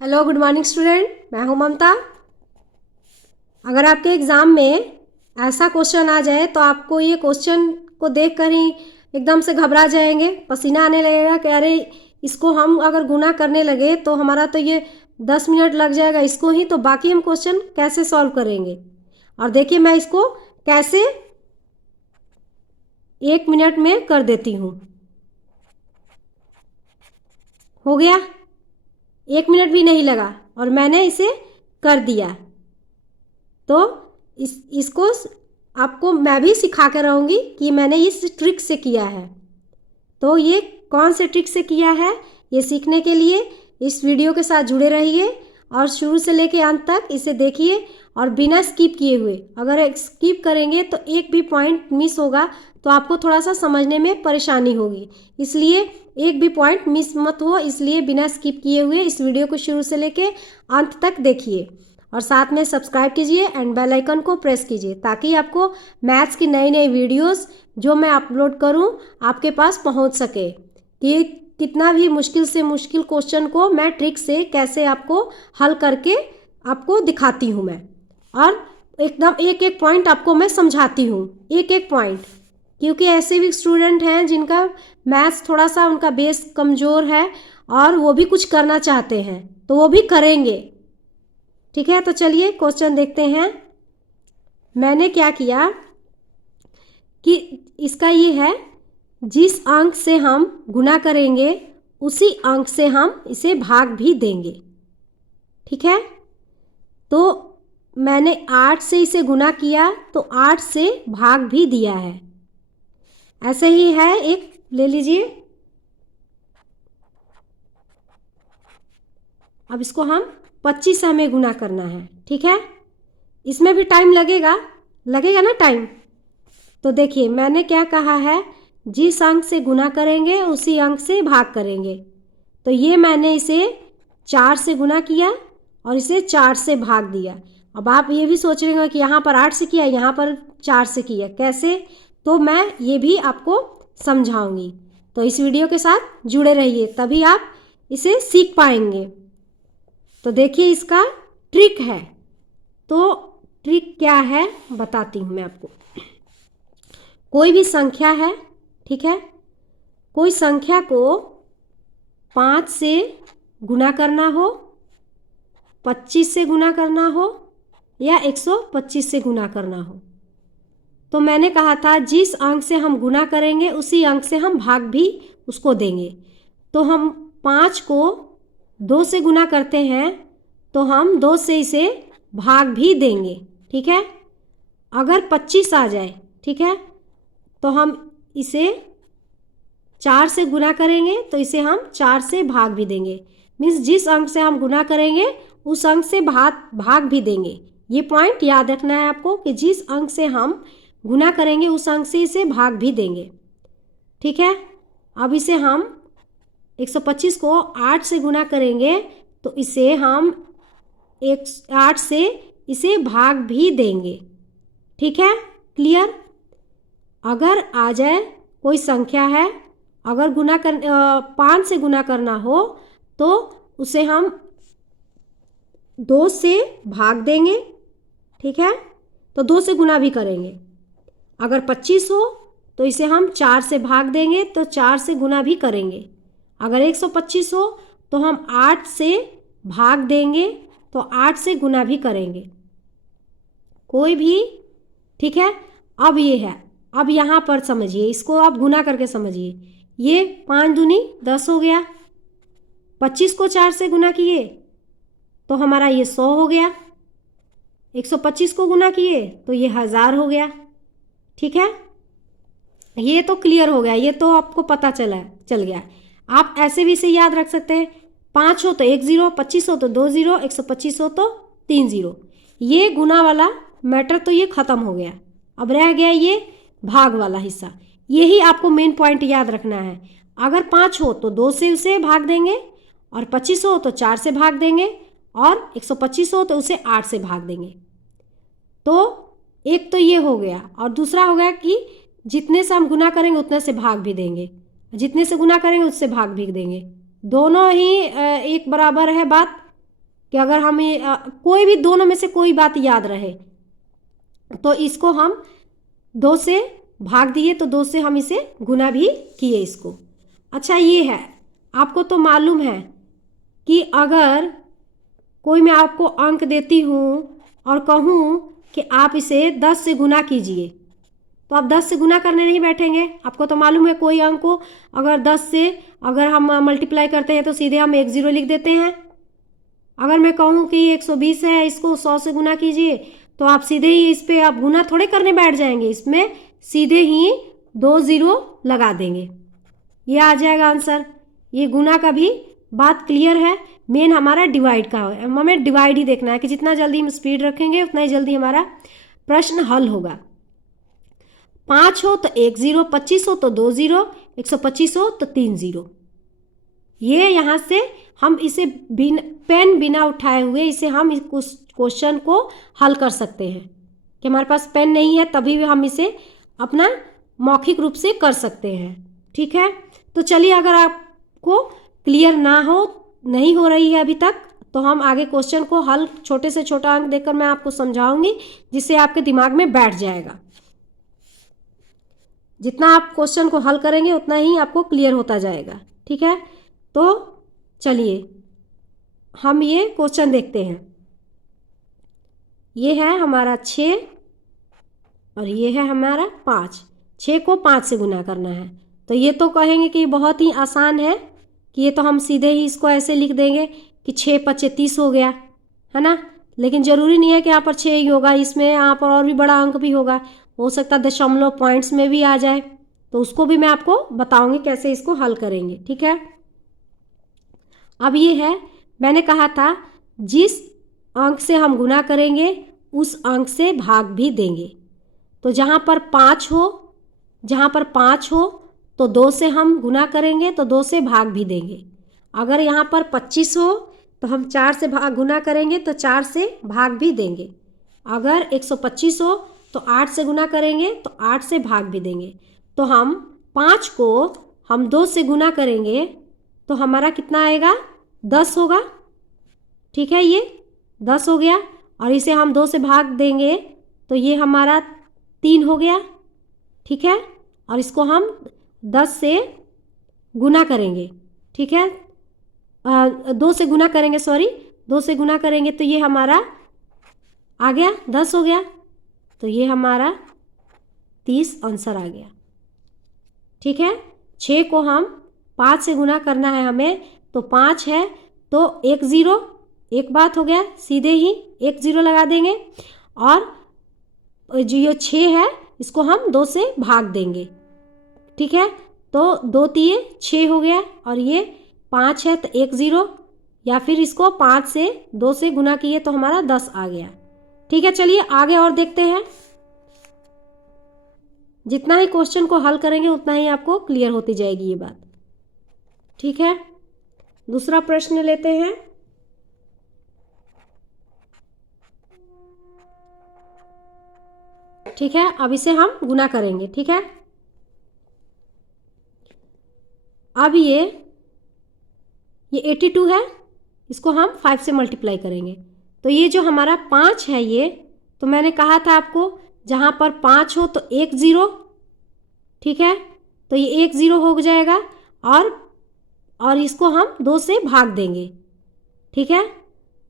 Hello, good morning student. मैं हूं ममता। अगर आपके एग्ज़ाम में ऐसा क्वेश्चन आ जाए तो आपको ये क्वेश्चन को देखकर ही एकदम से घबरा जाएंगे, पसीना आने लगेगा कि अरे इसको हम अगर गुना करने लगे तो हमारा तो ये 10 मिनट लग जाएगा इसको ही, तो बाकी हम क्वेश्चन कैसे सॉल्व करेंगे। और देखिए मैं इसको कैसे 1 मिनट में कर देती हूँ। हो गया, 1 मिनट भी नहीं लगा और मैंने इसे कर दिया। तो इसको आपको मैं भी सिखा कर रहूँगी कि मैंने इस ट्रिक से किया है। तो ये कौन से ट्रिक से किया है, ये सीखने के लिए इस वीडियो के साथ जुड़े रहिए और शुरू से लेकर अंत तक इसे देखिए और बिना स्किप किए हुए। अगर स्किप करेंगे तो एक भी पॉइंट मिस होगा तो आपको थोड़ा सा समझने में परेशानी होगी, इसलिए एक भी पॉइंट मिस मत हो। इसलिए बिना स्किप किए हुए इस वीडियो को शुरू से लेके अंत तक देखिए और साथ में सब्सक्राइब कीजिए एंड बेल आइकन को प्रेस कीजिए ताकि आपको मैथ्स की नई नई वीडियोस जो मैं अपलोड करूं आपके पास पहुंच सके। कि कितना भी मुश्किल से मुश्किल क्वेश्चन को मैं ट्रिक से कैसे आपको हल करके आपको दिखाती हूं मैं, और एकदम एक एक पॉइंट आपको मैं समझाती हूँ, एक एक पॉइंट। क्योंकि ऐसे भी स्टूडेंट हैं जिनका मैथ्स थोड़ा सा उनका बेस कमज़ोर है और वो भी कुछ करना चाहते हैं तो वो भी करेंगे। ठीक है, तो चलिए क्वेश्चन देखते हैं। मैंने क्या किया कि इसका ये है, जिस अंक से हम गुना करेंगे उसी अंक से हम इसे भाग भी देंगे। ठीक है, तो मैंने 8 से इसे गुना किया तो 8 से भाग भी दिया है। ऐसे ही है एक, ले लीजिए। अब इसको हम 25 से हमें गुना करना है। ठीक है, इसमें भी टाइम लगेगा ना टाइम। तो देखिए मैंने क्या कहा है, जिस अंक से गुना करेंगे उसी अंक से भाग करेंगे। तो ये मैंने इसे 4 से गुना किया और इसे 4 से भाग दिया। अब आप ये भी सोच रहे होंगे कि यहाँ पर 8 से किया, यहाँ पर 4 से किया, कैसे? तो मैं ये भी आपको समझाऊंगी। तो इस वीडियो के साथ जुड़े रहिए, तभी आप इसे सीख पाएंगे। तो देखिए इसका ट्रिक है। तो ट्रिक क्या है बताती हूँ मैं आपको। कोई भी संख्या है, ठीक है, कोई संख्या को 5 से गुना करना हो, 25 से गुना करना हो या 125 से गुना करना हो, तो मैंने कहा था जिस अंक से हम गुना करेंगे उसी अंक से हम भाग भी उसको देंगे। तो हम 5 को 2 से गुना करते हैं तो हम 2 से इसे भाग भी देंगे। ठीक है, अगर 25 आ जाए, ठीक है, तो हम इसे 4 से गुना करेंगे तो इसे हम 4 से भाग भी देंगे। मीन्स जिस अंक से हम गुना करेंगे उस अंक से भाग भी देंगे। ये पॉइंट याद रखना है आपको कि जिस अंक से हम गुना करेंगे उस अंक से इसे भाग भी देंगे। ठीक है, अब इसे हम 125 को 8 से गुना करेंगे तो इसे हम 8 से इसे भाग भी देंगे। ठीक है, क्लियर? अगर आ जाए कोई संख्या है, अगर 5 से गुना करना हो तो उसे हम 2 से भाग देंगे। ठीक है, तो 2 से गुना भी करेंगे। अगर 25 हो तो इसे हम 4 से भाग देंगे तो 4 से गुना भी करेंगे। अगर 125 हो तो हम 8 से भाग देंगे तो 8 से गुना भी करेंगे। कोई भी, ठीक है। अब ये है, अब यहाँ पर समझिए, इसको आप गुना करके समझिए। ये 5 दूनी 10 हो गया, 25 को 4 से गुना किए तो हमारा ये 100 हो गया, 125 को गुना किए तो ये 1000 हो गया। ठीक है, ये तो क्लियर हो गया, ये तो आपको पता चल गया। आप ऐसे भी इसे याद रख सकते हैं, 5 हो तो 1 0, 25 हो तो 2 0, 125 हो तो 3 0। ये गुना वाला मैटर तो ये ख़त्म हो गया। अब रह गया ये भाग वाला हिस्सा, यही आपको मेन पॉइंट याद रखना है। अगर 5 हो तो 2 से उसे भाग देंगे, और 25 हो तो 4 से भाग देंगे, और 125 हो तो उसे 8 से भाग देंगे। तो एक तो ये हो गया, और दूसरा हो गया कि जितने से हम गुना करेंगे उतने से भाग भी देंगे, जितने से गुना करेंगे उससे भाग भी देंगे। दोनों ही एक बराबर है बात। कि अगर हमें कोई भी दोनों में से कोई बात याद रहे तो इसको हम 2 से भाग दिए तो 2 से हम इसे गुना भी किए इसको। अच्छा ये है, आपको तो मालूम है कि अगर कोई मैं आपको अंक देती हूँ और कहूँ कि आप इसे 10 से गुना कीजिए तो आप 10 से गुना करने नहीं बैठेंगे। आपको तो मालूम है कोई अंक को अगर 10 से अगर हम मल्टीप्लाई करते हैं तो सीधे हम 10 लिख देते हैं। अगर मैं कहूँ कि 120 है, इसको 100 से गुना कीजिए तो आप सीधे ही इस पर आप गुना थोड़े करने बैठ जाएंगे, इसमें सीधे ही 2 0 लगा देंगे, ये आ जाएगा आंसर। ये गुना का भी बात क्लियर है। मेन हमारा डिवाइड का है, हमें डिवाइड ही देखना है कि जितना जल्दी हम स्पीड रखेंगे उतना ही जल्दी हमारा प्रश्न हल होगा। 5 हो तो 1 0, 25 हो तो 2 0, 125 हो तो 3 0। ये यहाँ से हम इसे पेन बिना उठाए हुए इसे हम इस क्वेश्चन को हल कर सकते हैं कि हमारे पास पेन नहीं है तभी भी हम इसे अपना मौखिक रूप से कर सकते हैं। ठीक है, तो चलिए अगर आपको क्लियर नहीं हो रही है अभी तक तो हम आगे क्वेश्चन को हल छोटे से छोटा अंक देकर मैं आपको समझाऊंगी जिससे आपके दिमाग में बैठ जाएगा। जितना आप क्वेश्चन को हल करेंगे उतना ही आपको क्लियर होता जाएगा। ठीक है, तो चलिए हम ये क्वेश्चन देखते हैं। ये है हमारा 6 और ये है हमारा 5। 6 को 5 से गुना करना है तो ये तो कहेंगे कि बहुत ही आसान है कि ये तो हम सीधे ही इसको ऐसे लिख देंगे कि 6 5 30 हो गया, है ना। लेकिन ज़रूरी नहीं है कि यहाँ पर 6 ही होगा, इसमें यहाँ पर और भी बड़ा अंक भी होगा, हो सकता है दशमलव पॉइंट्स में भी आ जाए, तो उसको भी मैं आपको बताऊंगी कैसे इसको हल करेंगे। ठीक है, अब ये है मैंने कहा था जिस अंक से हम गुना करेंगे उस अंक से भाग भी देंगे। तो जहाँ पर 5 हो तो 2 से हम गुना करेंगे तो 2 से भाग भी देंगे। अगर यहाँ पर 25 हो तो हम 4 से गुना करेंगे तो 4 से भाग भी देंगे। अगर 125 हो तो 8 से गुना करेंगे तो 8 से भाग भी देंगे। तो हम 5 को हम 2 से गुना करेंगे तो हमारा कितना आएगा, 10 होगा। ठीक है, ये 10 हो गया और इसे हम 2 से भाग देंगे तो ये हमारा 3 हो गया। ठीक है, और इसको हम 10 से गुना करेंगे। ठीक है, 2 से गुना करेंगे, 2 से गुना करेंगे तो ये हमारा आ गया 10 हो गया, तो ये हमारा 30 आंसर आ गया। ठीक है, 6 को हम 5 से गुना करना है हमें, तो 5 है तो 1 0, एक बात हो गया, सीधे ही 1 0 लगा देंगे और जो ये 6 है इसको हम 2 से भाग देंगे। ठीक है, तो 2 3 6 हो गया और ये 5 है तो 1 0, या फिर इसको 5 से 2 से गुना किए तो हमारा 10 आ गया। ठीक है, चलिए आगे और देखते हैं। जितना ही क्वेश्चन को हल करेंगे उतना ही आपको क्लियर होती जाएगी ये बात। ठीक है, दूसरा प्रश्न लेते हैं। ठीक है, अब इसे हम गुना करेंगे। ठीक है, अब ये 82 है, इसको हम 5 से मल्टीप्लाई करेंगे तो ये जो हमारा 5 है ये, तो मैंने कहा था आपको जहाँ पर 5 हो तो 1 0। ठीक है, तो ये 1 0 हो जाएगा और इसको हम 2 से भाग देंगे। ठीक है,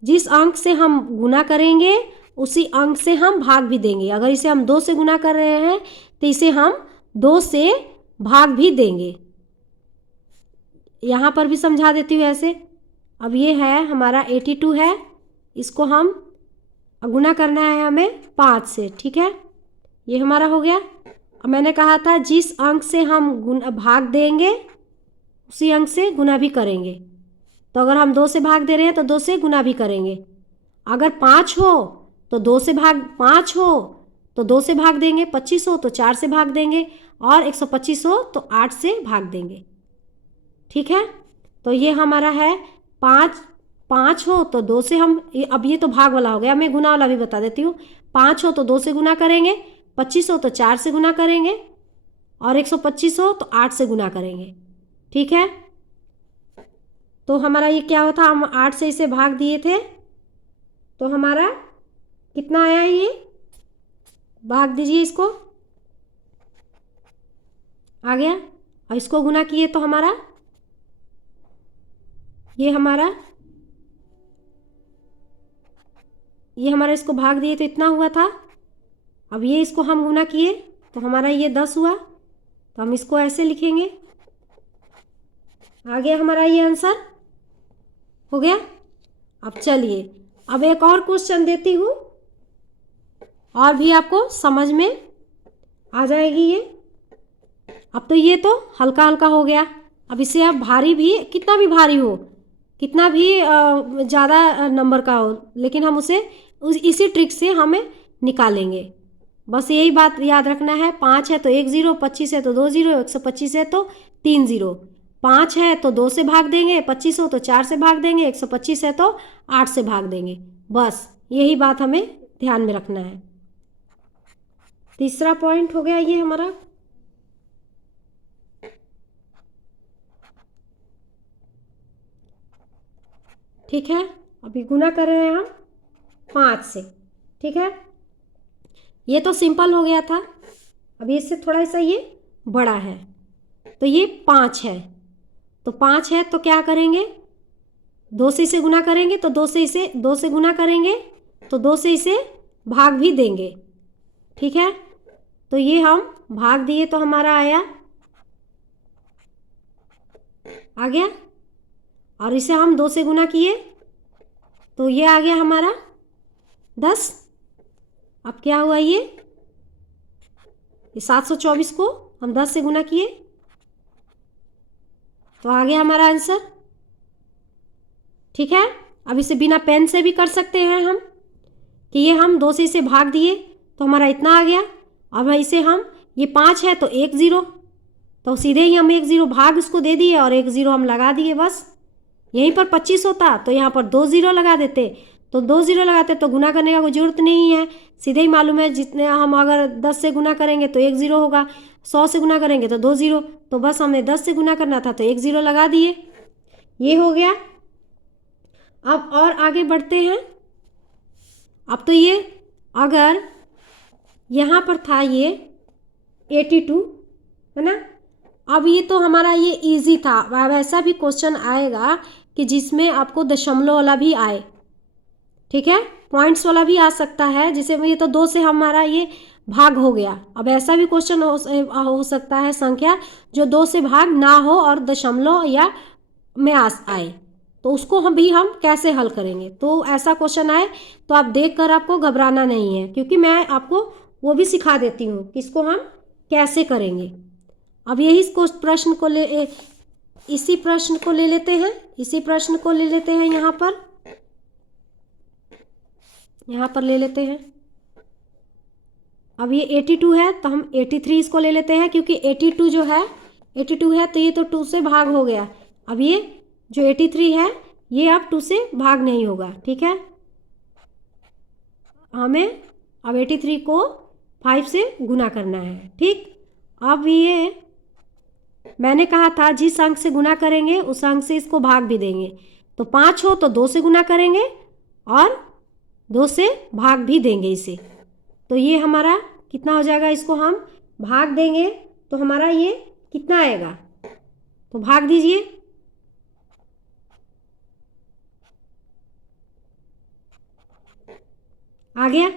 जिस अंक से हम गुना करेंगे उसी अंक से हम भाग भी देंगे। अगर इसे हम 2 से गुना कर रहे हैं तो इसे हम 2 से भाग भी देंगे। यहाँ पर भी समझा देती हूँ ऐसे। अब ये है हमारा 82 है, इसको हम गुना करना है हमें 5 से। ठीक है, ये हमारा हो गया। अब मैंने कहा था जिस अंक से हम भाग देंगे उसी अंक से गुना भी करेंगे। तो अगर हम 2 से भाग दे रहे हैं तो 2 से गुना भी करेंगे। अगर 5 हो तो 2 से भाग 5 हो तो 2 से भाग देंगे, 25 हो तो 4 से भाग देंगे और 125 हो तो 8 से भाग देंगे। ठीक है, तो ये हमारा है 5 हो तो 2 से हम, अब ये तो भाग वाला हो गया, मैं गुना वाला भी बता देती हूँ। 5 हो तो 2 से गुना करेंगे, 25 हो तो 4 से गुना करेंगे और 125 हो तो 8 से गुना करेंगे। ठीक है, तो हमारा ये क्या होता, हम 8 से इसे भाग दिए थे तो हमारा कितना आया ये, भाग दीजिए इसको, आ गया। और इसको गुना किए तो हमारा ये हमारा इसको भाग दिए तो इतना हुआ था। अब ये इसको हम गुना किए तो हमारा ये 10 हुआ, तो हम इसको ऐसे लिखेंगे। आ गया हमारा ये आंसर, हो गया। अब चलिए, अब एक और क्वेश्चन देती हूँ, और भी आपको समझ में आ जाएगी ये। अब तो ये तो हल्का हल्का हो गया, अब इसे आप भारी भी, कितना भी भारी हो, कितना भी ज़्यादा नंबर का हो, लेकिन हम उसे इसी ट्रिक से हमें निकालेंगे। बस यही बात याद रखना है। 5 है तो 1 0, 25 है तो 2 0, 125 है तो 3 0, 5 है तो 2 से भाग देंगे, 25 हो तो 4 से भाग देंगे, 125 है तो 8 से भाग देंगे। बस यही बात हमें ध्यान में रखना है। तीसरा पॉइंट हो गया ये हमारा। ठीक है, अभी गुना कर रहे हैं हम 5 से। ठीक है, ये तो सिंपल हो गया था। अभी इससे थोड़ा सा ये बड़ा है, तो ये 5 है, तो 5 है तो क्या करेंगे, 2 से इसे गुना करेंगे, तो 2 से गुना करेंगे तो 2 से इसे भाग भी देंगे। ठीक है, तो ये हम भाग दिए तो हमारा आया, आ गया। और इसे हम 2 से गुना किए तो ये आ गया हमारा 10। अब क्या हुआ, ये 724 को हम 10 से गुना किए तो आ गया हमारा आंसर। ठीक है, अब इसे बिना पेन से भी कर सकते हैं हम, कि ये हम 2 से इसे भाग दिए तो हमारा इतना आ गया। अब इसे हम, ये 5 है तो 1 0, तो सीधे ही हम 1 0 भाग इसको दे दिए और 1 0 हम लगा दिए। बस यहीं पर 25 होता तो यहाँ पर 2 0 लगा देते, तो 2 0 लगाते तो गुना करने का कोई ज़रूरत नहीं है, सीधे ही मालूम है जितने हम अगर 10 से गुना करेंगे तो 1 0 होगा, 100 से गुना करेंगे तो 2 0, तो बस हमें 10 से गुना करना था तो 1 0 लगा दिए, ये हो गया। अब और आगे बढ़ते हैं। अब तो ये अगर यहाँ पर था ये 82, है ना। अब ये तो हमारा ये इजी था। अब ऐसा भी क्वेश्चन आएगा कि जिसमें आपको दशमलव वाला भी आए, ठीक है, पॉइंट्स वाला भी आ सकता है, जिसे ये तो 2 से हमारा ये भाग हो गया। अब ऐसा भी क्वेश्चन हो सकता है संख्या जो 2 से भाग ना हो और दशमलव या में आए, तो उसको हम कैसे हल करेंगे। तो ऐसा क्वेश्चन आए तो आप देखकर आपको घबराना नहीं है, क्योंकि मैं आपको वो भी सिखा देती हूँ कि इसको हम कैसे करेंगे। अब यही प्रश्न को इसी प्रश्न को ले लेते हैं, यहाँ पर ले लेते हैं। अब ये 82 है तो हम 83 इसको ले लेते हैं, क्योंकि 82 जो है 82 है तो ये तो 2 से भाग हो गया। अब ये जो 83 है ये अब 2 से भाग नहीं होगा। ठीक है, हमें अब 83 को 5 से गुना करना है। ठीक, अब ये मैंने कहा था जिस अंक से गुना करेंगे उस अंक से इसको भाग भी देंगे, तो 5 हो तो 2 से गुना करेंगे और 2 से भाग भी देंगे इसे, तो ये हमारा कितना हो जाएगा, इसको हम भाग देंगे तो हमारा ये कितना आएगा, तो भाग दीजिए। आ गया।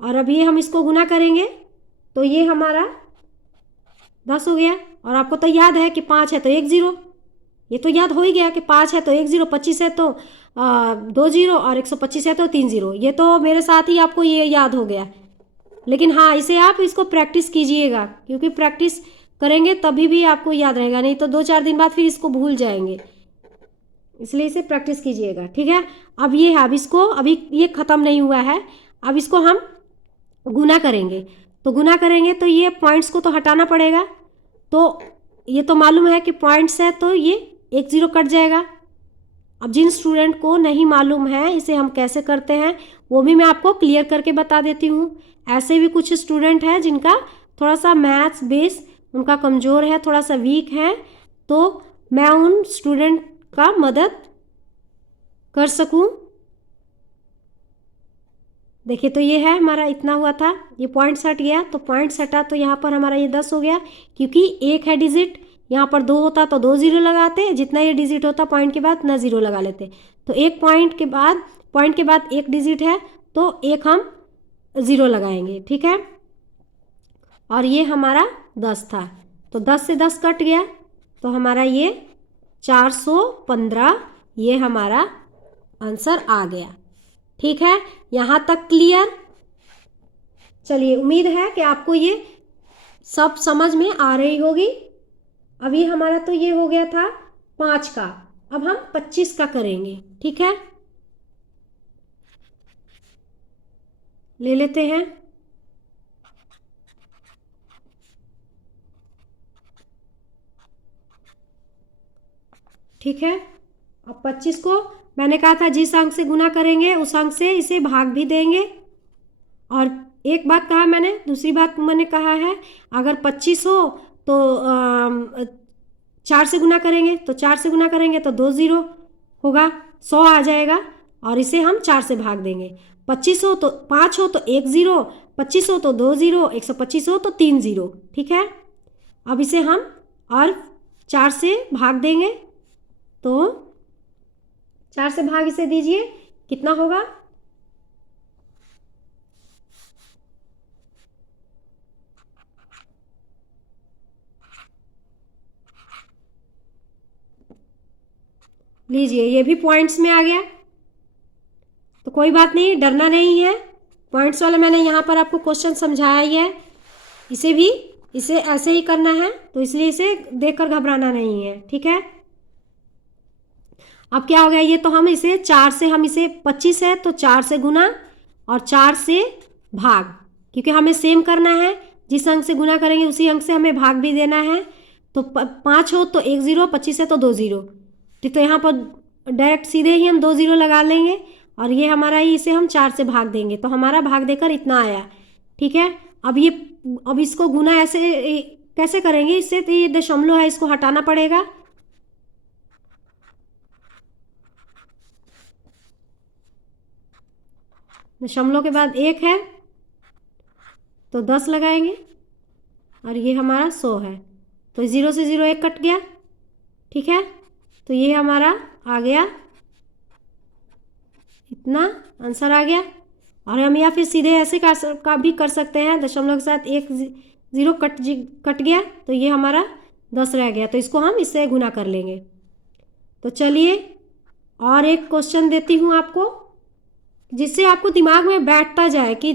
और अब ये हम इसको गुना करेंगे तो ये हमारा 10 हो गया। और आपको तो याद है कि 5 है तो 1 0, ये तो याद हो ही गया कि 5 है तो 1 0, 25 है तो 2 0 और 125 है तो 3 0, ये तो मेरे साथ ही आपको ये याद हो गया। लेकिन हाँ, इसे आप इसको प्रैक्टिस कीजिएगा, क्योंकि प्रैक्टिस करेंगे तभी भी आपको याद रहेगा, नहीं तो 2-4 दिन बाद फिर इसको भूल जाएंगे, इसलिए इसे प्रैक्टिस कीजिएगा। ठीक है, अब ये है, अब इसको अभी ये ख़त्म नहीं हुआ है, अब इसको हम गुना करेंगे, तो गुना करेंगे तो ये पॉइंट्स को तो हटाना पड़ेगा, तो ये तो मालूम है कि पॉइंट्स है तो ये 1 0 कट जाएगा। अब जिन स्टूडेंट को नहीं मालूम है इसे हम कैसे करते हैं वो भी मैं आपको क्लियर करके बता देती हूँ। ऐसे भी कुछ स्टूडेंट हैं जिनका थोड़ा सा मैथ्स बेस उनका कमज़ोर है, थोड़ा सा वीक है, तो मैं उन स्टूडेंट का मदद कर सकूँ देखिए तो ये है हमारा, इतना हुआ था, ये पॉइंट्स हट गया, तो पॉइंट्स हटा तो यहाँ पर हमारा ये 10 हो गया, क्योंकि एक है डिजिट, यहाँ पर 2 होता तो 2 जीरो लगाते, जितना ये डिजिट होता पॉइंट के बाद ना जीरो लगा लेते। तो एक पॉइंट के बाद एक डिजिट है तो एक हम ज़ीरो लगाएंगे, ठीक है। और ये हमारा 10 था, तो 10 से 10 कट गया, तो हमारा ये 415 ये हमारा आंसर आ गया। ठीक है, यहाँ तक क्लियर। चलिए, उम्मीद है कि आपको ये सब समझ में आ रही होगी। अभी हमारा तो ये हो गया था 5 का, अब हम 25 का करेंगे। ठीक है, ले लेते हैं। ठीक है, अब 25 को मैंने कहा था जिस अंक से गुना करेंगे उस अंक से इसे भाग भी देंगे। और एक बात कहा मैंने, दूसरी बात मैंने कहा है, अगर 25 हो तो 4 से गुना करेंगे, तो 4 से गुना करेंगे तो 2 जीरो होगा, 100 आ जाएगा, और इसे हम 4 से भाग देंगे। 25 हो तो 5 हो तो 1 जीरो, 25 हो तो 2 जीरो, 125 हो तो 3 जीरो। ठीक है, अब इसे हम और 4 से भाग देंगे, तो 4 से भाग इसे दीजिए, कितना होगा? लीजिए, ये भी पॉइंट्स में आ गया, तो कोई बात नहीं, डरना नहीं है। पॉइंट्स वाला मैंने यहाँ पर आपको क्वेश्चन समझाया ही है, इसे ऐसे ही करना है, तो इसलिए इसे देखकर घबराना नहीं है। ठीक है, अब क्या हो गया, ये तो हम इसे 4 से, हम इसे 25 है तो 4 से गुना और 4 से भाग, क्योंकि हमें सेम करना है, जिस अंक से गुना करेंगे उसी अंक से हमें भाग भी देना है। तो 5 हो तो 1 जीरो, 25 है तो 2 जीरो, तो यहाँ पर डायरेक्ट सीधे ही हम 2 जीरो लगा लेंगे, और ये हमारा ही, इसे हम 4 से भाग देंगे, तो हमारा भाग देकर इतना आया। ठीक है, अब इसको गुना ऐसे कैसे करेंगे, इससे तो ये दशमलव है, इसको हटाना पड़ेगा। दशमलव के बाद 1 है तो 10 लगाएंगे, और ये हमारा 100 है, तो 0 से 0 1 कट गया। ठीक है, तो ये हमारा आ गया, इतना आंसर आ गया। और हम या फिर सीधे ऐसे भी कर सकते हैं, दशमलव के साथ 1 जीरो कट गया, तो ये हमारा 10 रह गया, तो इसको हम इससे गुना कर लेंगे। तो चलिए, और एक क्वेश्चन देती हूँ आपको, जिससे आपको दिमाग में बैठता जाए कि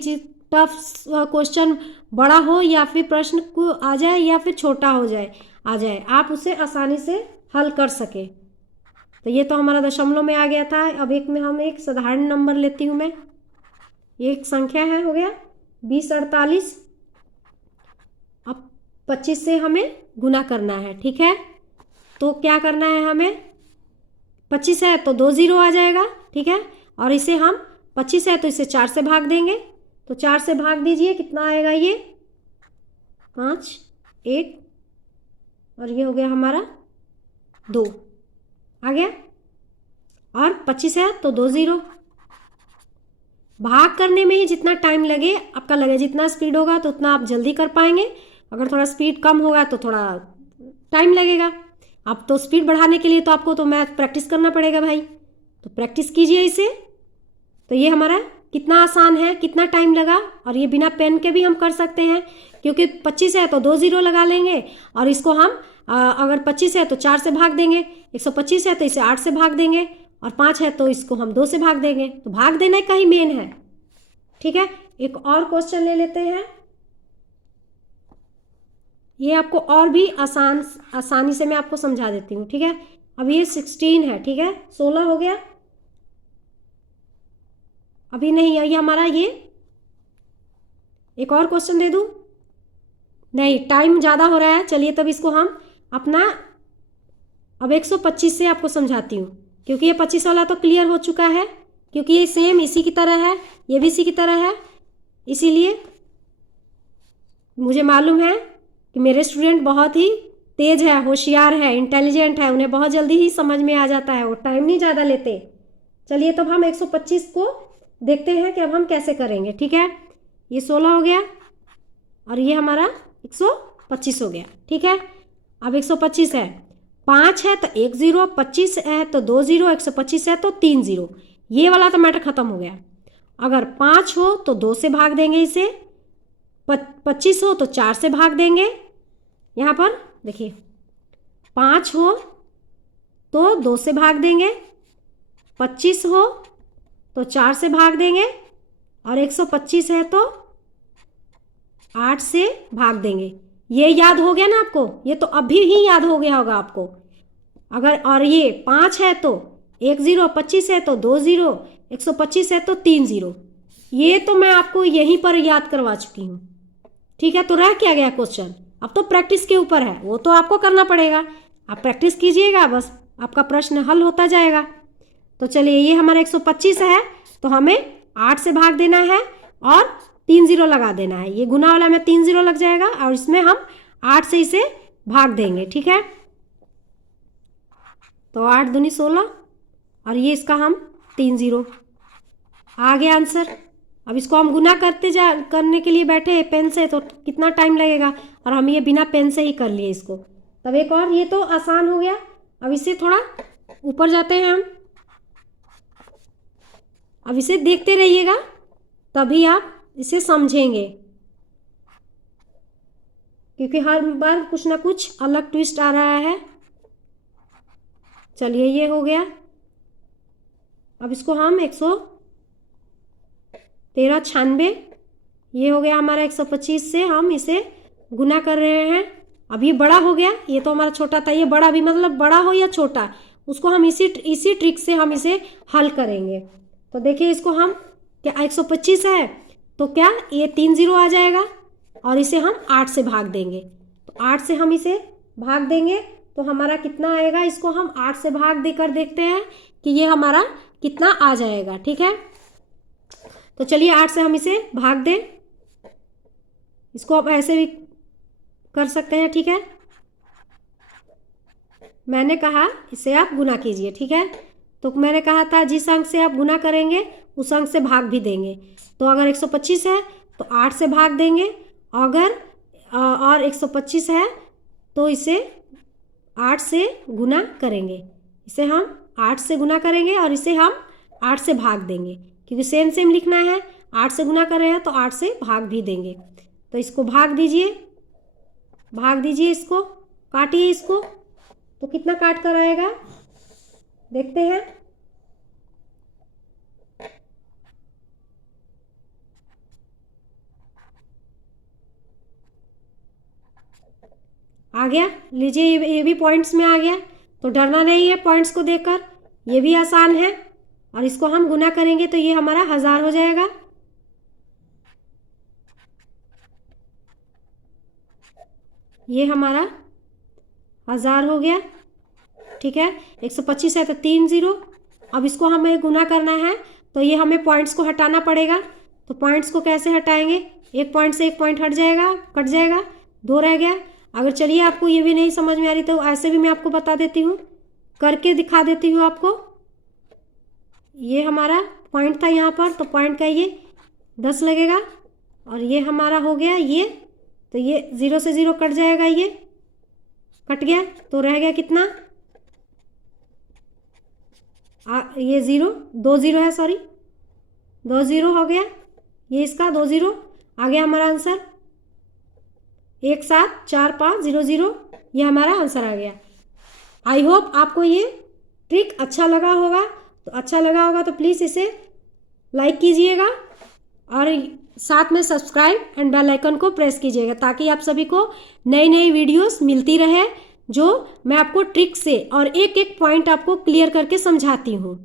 टफ क्वेश्चन बड़ा हो या फिर प्रश्न को आ जाए या फिर छोटा हो जाए आ जाए, आप उसे आसानी से हल कर सके। तो ये तो हमारा दशमलव में आ गया था। अब एक में हम एक साधारण नंबर लेती हूँ मैं, ये एक संख्या है, हो गया 2048। अब 25 से हमें गुना करना है। ठीक है, तो क्या करना है हमें, 25 है तो 2 जीरो आ जाएगा। ठीक है, और इसे हम 25 है तो इसे 4 से भाग देंगे, तो 4 से भाग दीजिए, कितना आएगा, ये 5 1, और ये हो गया हमारा 2 आ गया, और 25 है तो 2 जीरो। भाग करने में ही जितना टाइम लगे आपका लगे, जितना स्पीड होगा तो उतना आप जल्दी कर पाएंगे, अगर थोड़ा स्पीड कम होगा तो थोड़ा टाइम लगेगा। अब तो स्पीड बढ़ाने के लिए तो आपको तो मैथ प्रैक्टिस करना पड़ेगा भाई, तो प्रैक्टिस कीजिए इसे। तो ये हमारा कितना आसान है, कितना टाइम लगा, और ये बिना पेन के भी हम कर सकते हैं, क्योंकि 25 है तो 2 जीरो लगा लेंगे, और इसको हम अगर 25 है तो 4 से भाग देंगे, 125 है तो इसे 8 से भाग देंगे, और 5 है तो इसको हम 2 से भाग देंगे, तो भाग देने का ही मेन है। ठीक है, एक और क्वेश्चन ले लेते हैं, ये आपको और भी आसानी से मैं आपको समझा देती हूँ। ठीक है, अब ये 16 है, ठीक है, 16 हो गया, अभी नहीं है ये हमारा, ये एक और क्वेश्चन दे दूँ, नहीं टाइम ज़्यादा हो रहा है। चलिए, तब इसको हम अपना अब 125 से आपको समझाती हूँ, क्योंकि ये 25 वाला तो क्लियर हो चुका है, क्योंकि ये सेम इसी की तरह है, ये भी इसी की तरह है, इसीलिए मुझे मालूम है कि मेरे स्टूडेंट बहुत ही तेज है, होशियार है, इंटेलिजेंट है, उन्हें बहुत जल्दी ही समझ में आ जाता है, वो टाइम नहीं ज़्यादा लेते। चलिए, तो हम 125 को देखते हैं कि अब हम कैसे करेंगे। ठीक है, ये 16 हो गया और ये हमारा 125 हो गया। ठीक है, अब 125 है, 5 है तो 1 0, 25 है तो 2 0, 125 है तो 3 0। ये वाला तो मैटर ख़त्म हो गया। अगर 5 हो तो 2 से भाग देंगे इसे, 25 हो तो 4 से भाग देंगे। यहाँ पर देखिए 5 हो तो 2 से भाग देंगे, 25 हो तो 4 से भाग देंगे और 125 है तो 8 से भाग देंगे। ये याद हो गया ना आपको? ये तो अभी ही याद हो गया होगा आपको। अगर और ये 5 है तो 1 0, 25 है तो 2 0, 125 है तो 3 0। ये तो मैं आपको यहीं पर याद करवा चुकी हूँ। ठीक है, तो रह क्या गया क्वेश्चन? अब तो प्रैक्टिस के ऊपर है, वो तो आपको करना पड़ेगा। आप प्रैक्टिस कीजिएगा, बस आपका प्रश्न हल होता जाएगा। तो चलिए, ये हमारा 125 है तो हमें 8 से भाग देना है और 3 0 लगा देना है। ये गुना वाला में 3 0 लग जाएगा और इसमें हम 8 से इसे भाग देंगे। ठीक है, तो 8 दूनी 16 और ये इसका हम 3 0। आ गया आंसर। अब इसको हम गुना करने के लिए बैठे पेन से तो कितना टाइम लगेगा, और हम ये बिना पेन से ही कर लिए इसको। तब एक और, ये तो आसान हो गया। अब इसे थोड़ा ऊपर जाते हैं हम। अब इसे देखते रहिएगा तभी आप इसे समझेंगे, क्योंकि हर बार कुछ ना कुछ अलग ट्विस्ट आ रहा है। चलिए, ये हो गया। अब इसको हम 113 96, ये हो गया हमारा 125 से हम इसे गुना कर रहे हैं। अब ये बड़ा हो गया, ये तो हमारा छोटा था। ये बड़ा भी, मतलब बड़ा हो या छोटा, उसको हम इसी ट्रिक से हम इसे हल करेंगे। तो देखिए, इसको हम क्या 125 है तो क्या ये 3 0 आ जाएगा और इसे हम 8 से भाग देंगे। तो 8 से हम इसे भाग देंगे तो हमारा कितना आएगा? इसको हम 8 से भाग देकर देखते हैं कि ये हमारा कितना आ जाएगा। ठीक है, तो चलिए 8 से हम इसे भाग दें। इसको आप ऐसे भी कर सकते हैं। ठीक है, मैंने कहा इसे आप गुना कीजिए। ठीक है, तो मैंने कहा था जिस अंक से आप गुना करेंगे उस अंक से भाग भी देंगे। तो अगर 125 है तो 8 से भाग देंगे, अगर और 125 है तो इसे 8 से गुना करेंगे। इसे हम 8 से गुना करेंगे और इसे हम 8 से भाग देंगे, क्योंकि सेम सेम लिखना है। 8 से गुना कर रहे हैं तो 8 से भाग भी देंगे। तो इसको भाग दीजिए, भाग दीजिए, इसको काटिए इसको, तो कितना काट कर आएगा देखते हैं। आ गया, लीजिए ये भी पॉइंट्स में आ गया। तो डरना नहीं है पॉइंट्स को देखकर, ये भी आसान है। और इसको हम गुना करेंगे तो ये हमारा 1000 हो जाएगा। ये हमारा 1000 हो गया। ठीक है, 125 है तो 3 0। अब इसको हमें गुना करना है तो ये हमें पॉइंट्स को हटाना पड़ेगा। तो पॉइंट्स को कैसे हटाएंगे? एक पॉइंट से एक पॉइंट हट जाएगा, कट जाएगा, 2 रह गया। अगर चलिए आपको ये भी नहीं समझ में आ रही तो ऐसे भी मैं आपको बता देती हूँ, करके दिखा देती हूँ आपको। ये हमारा पॉइंट था यहाँ पर, तो पॉइंट का ये 10 लगेगा और ये हमारा हो गया ये, तो ये 0 से 0 कट जाएगा, ये कट गया तो रह गया कितना? ये 0, 2 0 है, सॉरी 2 0 हो गया। ये इसका 2 0 आ गया हमारा आंसर। 1 7 4 5 0 0, ये हमारा आंसर आ गया। आई होप आपको ये ट्रिक अच्छा लगा होगा। तो अच्छा लगा होगा तो प्लीज़ इसे लाइक कीजिएगा और साथ में सब्सक्राइब एंड बेल आइकन को प्रेस कीजिएगा, ताकि आप सभी को नई नई वीडियोस मिलती रहे, जो मैं आपको ट्रिक से और एक एक पॉइंट आपको क्लियर करके समझाती हूँ।